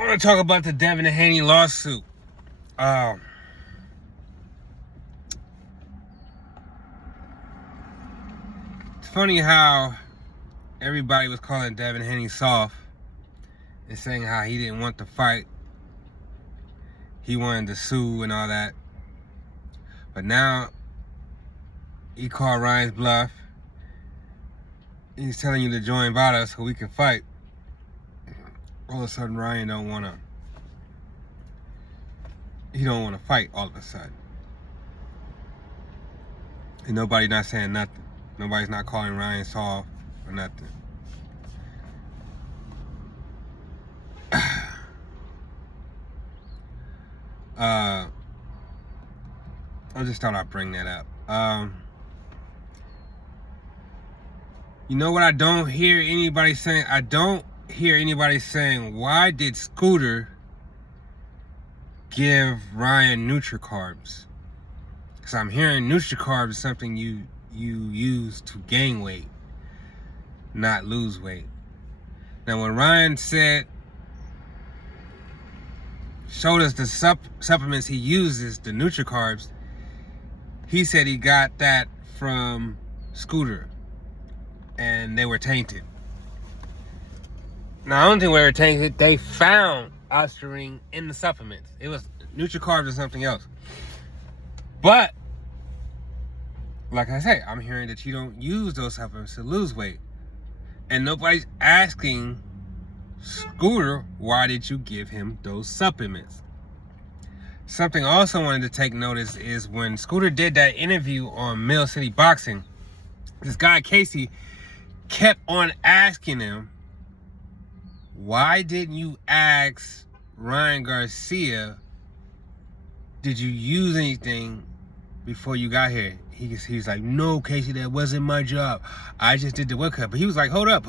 want to talk about the Devin Haney lawsuit. It's funny how everybody was calling Devin Haney soft and saying how he didn't want to fight. He wanted to sue and all that. But now he called Ryan's bluff. He's telling you to join Vada so we can fight. All of a sudden Ryan don't want to. He don't want to fight all of a sudden. And nobody's not saying nothing. Nobody's not calling Ryan soft or nothing. I just thought I'd bring that up. You know what I don't hear anybody saying? I don't hear anybody saying, why did Scooter give Ryan NutriCarbs? Because I'm hearing NutriCarbs is something you use to gain weight, not lose weight. Now when Ryan showed us the supplements he uses, the NutriCarbs, he said he got that from Scooter and they were tainted. Now I don't think they were tainted. They found ostarine in the supplements. It was NutriCarbs or something else. But like I say, I'm hearing that you don't use those supplements to lose weight. And nobody's asking Scooter, why did you give him those supplements? Something I also wanted to take notice is when Scooter did that interview on Mill City Boxing, this guy Casey kept on asking him, why didn't you ask Ryan Garcia, did you use anything before you got here? He's like, no, Casey, that wasn't my job. I just did the workout. But he was like, hold up.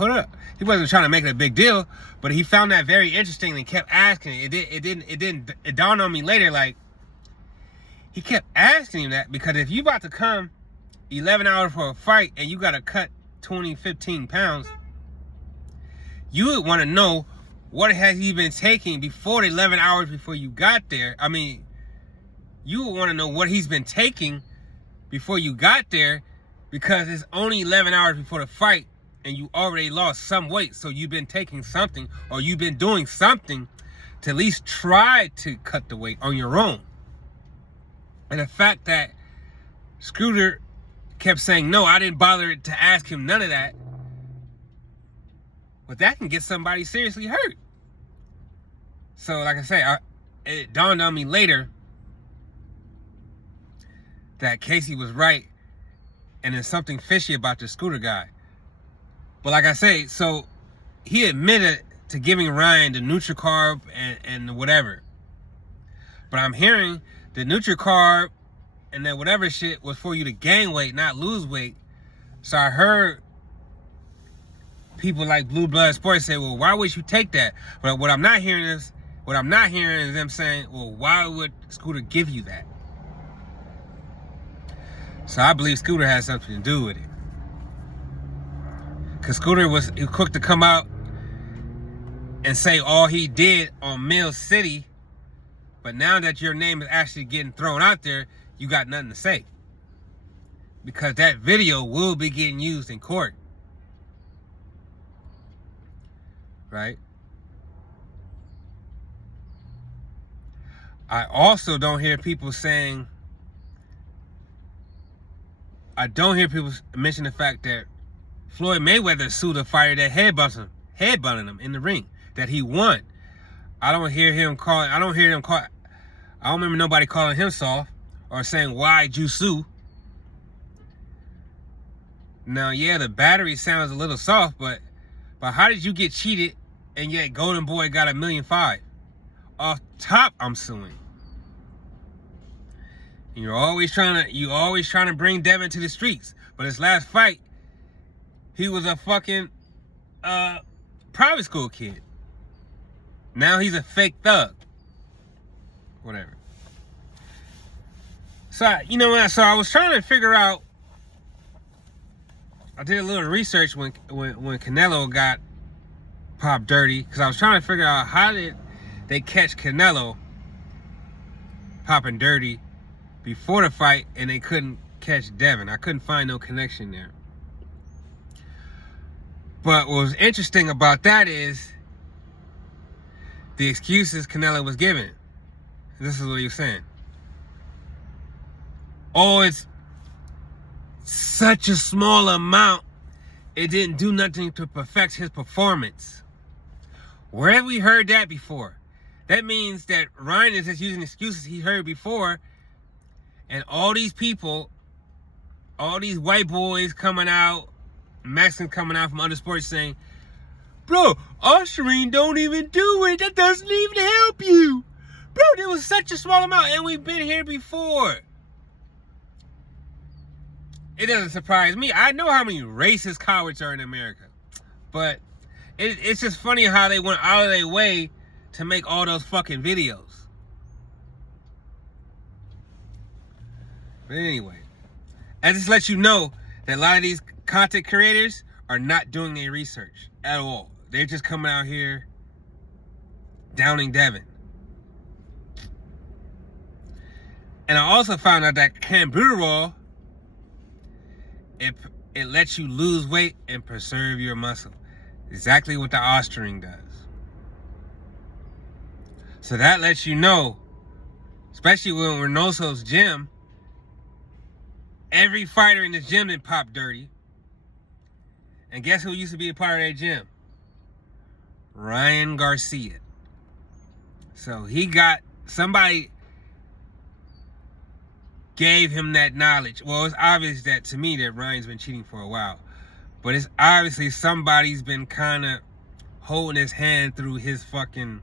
He wasn't trying to make it a big deal, but he found that very interesting and kept asking. It dawned on me later, like, he kept asking him that because if you about to come 11 hours for a fight and you got to cut 15 pounds, you would want to know what has he been taking before the 11 hours before you got there. I mean, you would want to know what he's been taking before you got there, because it's only 11 hours before the fight and you already lost some weight. So you've been taking something, or you've been doing something to at least try to cut the weight on your own. And the fact that Scooter kept saying, no, I didn't bother to ask him none of that, but that can get somebody seriously hurt. So like I say, it dawned on me later that Casey was right and there's something fishy about the Scooter guy. But like I say, so he admitted to giving Ryan the NutriCarb and whatever. But I'm hearing the NutriCarb and that whatever shit was for you to gain weight, not lose weight. So I heard people like Blue Blood Sports say, well, why would you take that? But what I'm not hearing is them saying, well, why would Scooter give you that? So I believe Scooter has something to do with it. Because Scooter was quick to come out and say all he did on Mill City, but now that your name is actually getting thrown out there, you got nothing to say. Because that video will be getting used in court. Right? I also don't hear people saying, I don't hear people mention the fact that Floyd Mayweather sued a fighter that headbutted him in the ring, that he won. I don't remember nobody calling him soft or saying, why'd you sue? Now, yeah, the battery sounds a little soft, but how did you get cheated and yet Golden Boy got $1.5 million? Off top, I'm suing. You're always trying to bring Devin to the streets. But his last fight, he was a fucking private school kid. Now he's a fake thug. Whatever. So, you know what? So I was trying to figure out. I did a little research when Canelo got popped dirty, because I was trying to figure out how did they catch Canelo popping dirty before the fight, and they couldn't catch Devin. I couldn't find no connection there. But what was interesting about that is the excuses Canelo was giving. This is what he was saying. Oh, it's such a small amount. It didn't do nothing to perfect his performance. Where have we heard that before? That means that Ryan is just using excuses he heard before, and all these people, all these white boys coming out, Mexicans coming out from other sports saying, bro, ushering don't even do it. That doesn't even help you. Bro, there was such a small amount, and we've been here before. It doesn't surprise me. I know how many racist cowards are in America. But it's just funny how they went out of their way to make all those fucking videos. But anyway, I just let you know that a lot of these content creators are not doing their research at all. They're just coming out here downing Devin. And I also found out that Cambuterol, it lets you lose weight and preserve your muscle. Exactly what the Austrian does. So that lets you know, especially when Reynoso's gym, every fighter in the gym that popped dirty. And guess who used to be a part of that gym? Ryan Garcia. So he got, somebody gave him that knowledge. Well, it's obvious that to me that Ryan's been cheating for a while. But it's obviously somebody's been kind of holding his hand through his fucking,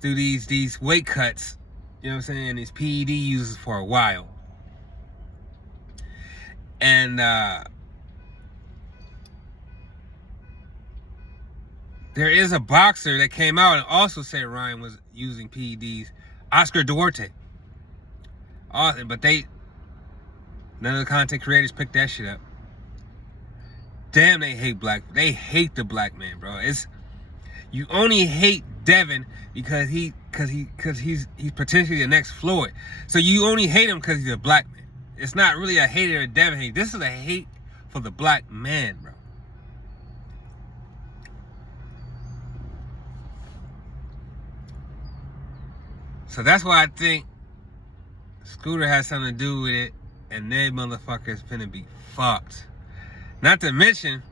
through these weight cuts, you know what I'm saying, these PED users for a while. And there is a boxer that came out and also said Ryan was using PEDs, Oscar Duarte. But none of the content creators picked that shit up. Damn, they hate the black man, bro. You only hate Devin because he's potentially the next Floyd. So you only hate him because he's a black man. It's not really a hate or a Devin hate. This is a hate for the black man, bro. So that's why I think Scooter has something to do with it, and they motherfuckers finna be fucked. Not to mention,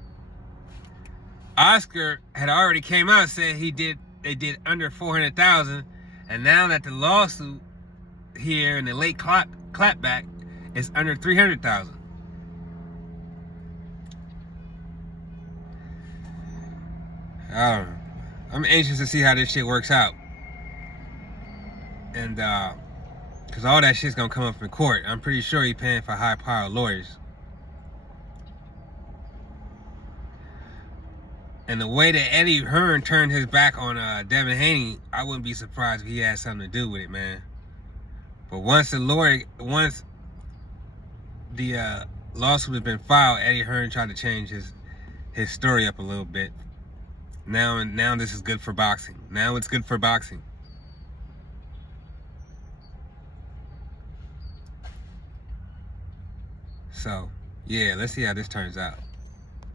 Oscar had already came out and said they did under 400,000, and now that the lawsuit here and the late clapback is under 300,000. I don't know. I'm anxious to see how this shit works out. And because all that shit's gonna come up in court. I'm pretty sure he's paying for high-powered lawyers. And the way that Eddie Hearn turned his back on Devin Haney, I wouldn't be surprised if he had something to do with it, man. But once the lawsuit has been filed, Eddie Hearn tried to change his story up a little bit. Now this is good for boxing. Now it's good for boxing. So, yeah, let's see how this turns out.